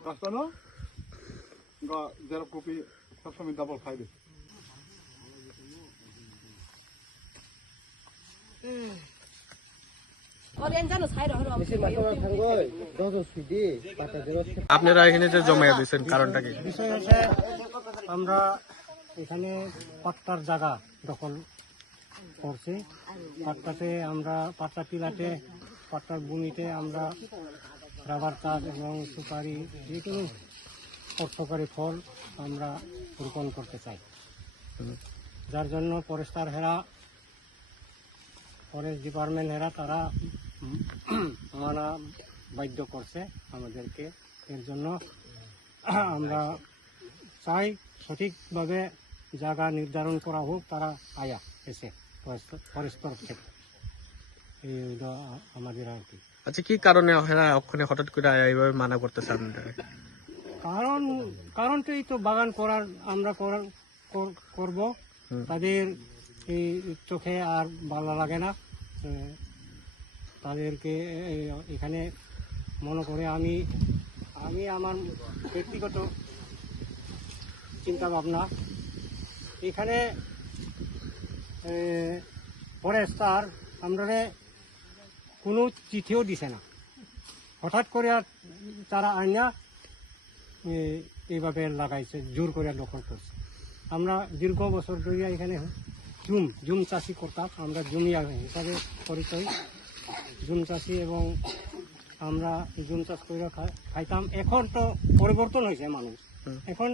Kasih no, enggak jeruk kopi sama double five. আপনারা এখানে যে জমায়েত দিয়েছেন কারণটা কি? বিষয় হচ্ছে আমরা এখানে পাট্টার জায়গা দখল করছি। পাট্টাতে আমরা পাট্টা পিলাতে পাট্টার ভূমিতে আমরা রাবার চাষ এবং সুপারি যে কোনো অর্থকারী ফল আমরা রোপণ করতে চাই, যার জন্য ফরেস্টার হেরা ফরেস্ট ডিপার্টমেন্ট হেরা তারা মানা বাধ্য করছে আমাদেরকে। এর জন্য আমরা চাই সঠিকভাবে জায়গা নির্ধারণ করা হোক, তারা আয়া এসে ফরেস্টর থেকে এই হইল আমাদের আর কি। আচ্ছা, কি কারণে ওরা ওখানে হঠাৎ করে এইভাবে মানা করতেছে আপনারা? কারণ তো এই তো বাগান করার আমরা করব, তাদের এই চোখে আর ভালো লাগে না। তাদেরকে এখানে মনে করে আমি আমার ব্যক্তিগত চিন্তা ভাবনা, এখানে ফরেস্টার আমরা কোনো চিঠিও দিছে না, হঠাৎ করে তারা আইনা এইভাবে লাগাইছে, জোর করে দখল করছে। আমরা দীর্ঘ বছর ধরে এখানে জুম চাষি করতাম, আমরা জমি হিসাবে পরিচয় জুম চাষি, এবং আমরা জুম চাষ করে খাইতাম। এখন তো পরিবর্তন হয়েছে মানুষ, এখন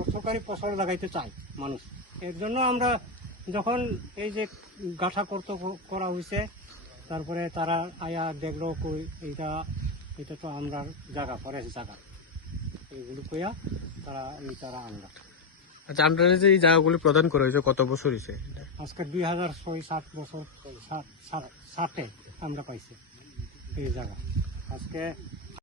অর্থকারী ফসল লাগাইতে চায় মানুষ। এর জন্য আমরা যখন এই যে গাঁথা করা হয়েছে, তারপরে তারা আয়া দেখলো এটা তো আমরা জায়গা, ফরেস্ট জায়গা, এইগুলো কইয়া তারা আনলো। আচ্ছা, আপনারা যে এই জায়গাগুলি প্রদান করা হয়েছে কত বছর হয়েছে? আজকে 2006-7 বছর 60 আমরা পাইছি এই জায়গা। আজকে